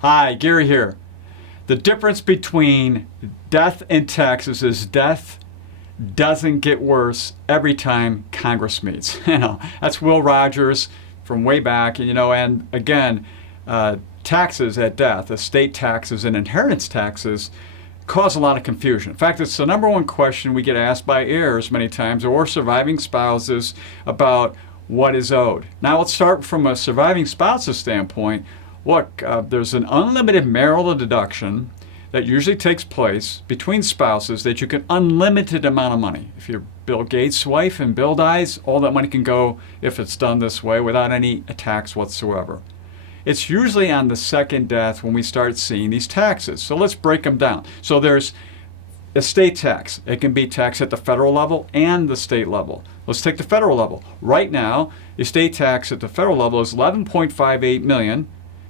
Hi, Gary here. The difference between death and taxes is death doesn't get worse every time Congress meets. That's Will Rogers from way back. And again, taxes at death, estate taxes and inheritance taxes, cause a lot of confusion. In fact, it's the number one question we get asked by heirs many times or surviving spouses about what is owed. Now, let's start from a surviving spouse's standpoint. Look, there's an unlimited marital deduction that usually takes place between spouses that you can unlimited amount of money. If you're Bill Gates' wife and Bill dies, all that money can go if it's done this way without any tax whatsoever. It's usually on the second death when we start seeing these taxes. So let's break them down. So there's estate tax. It can be taxed at the federal level and the state level. Let's take the federal level. Right now, estate tax at the federal level is $11.58 million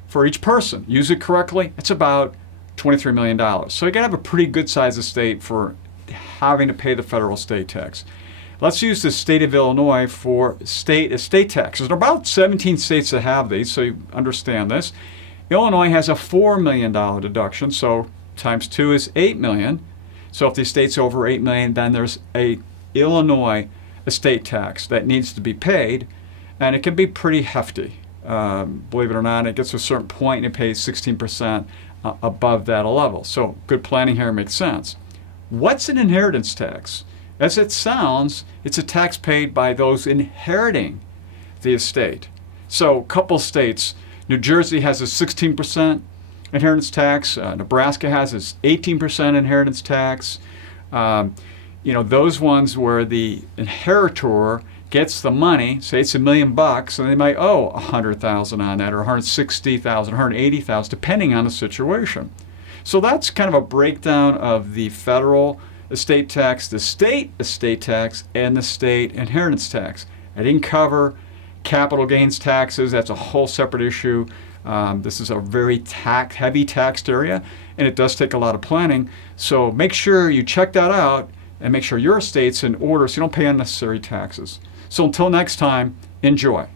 for each person. Use it correctly, it's about $23 million. So you gotta have a pretty good sized estate for having to pay the federal estate tax. Let's use the state of Illinois for state estate taxes. There are about 17 states that have these, so you understand this. Illinois has a $4 million deduction, so times 2 is $8 million. So if the estate's over $8 million, then there's a Illinois estate tax that needs to be paid, and it can be pretty hefty. Believe it or not, it gets to a certain point and it pays 16% above that level. So good planning here makes sense. What's an inheritance tax? As it sounds, it's a tax paid by those inheriting the estate. So a couple states, New Jersey has a 16% inheritance tax. Nebraska has its 18% inheritance tax. Those ones where the inheritor gets the money, say it's $1 million, and they might owe $100,000 on that, or $160,000, $180,000, depending on the situation. So that's kind of a breakdown of the federal estate tax, the state estate tax, and the state inheritance tax. I didn't cover capital gains taxes. That's a whole separate issue. This is a very heavy taxed area, and it does take a lot of planning. So make sure you check that out and make sure your estate's in order so you don't pay unnecessary taxes. So until next time, enjoy.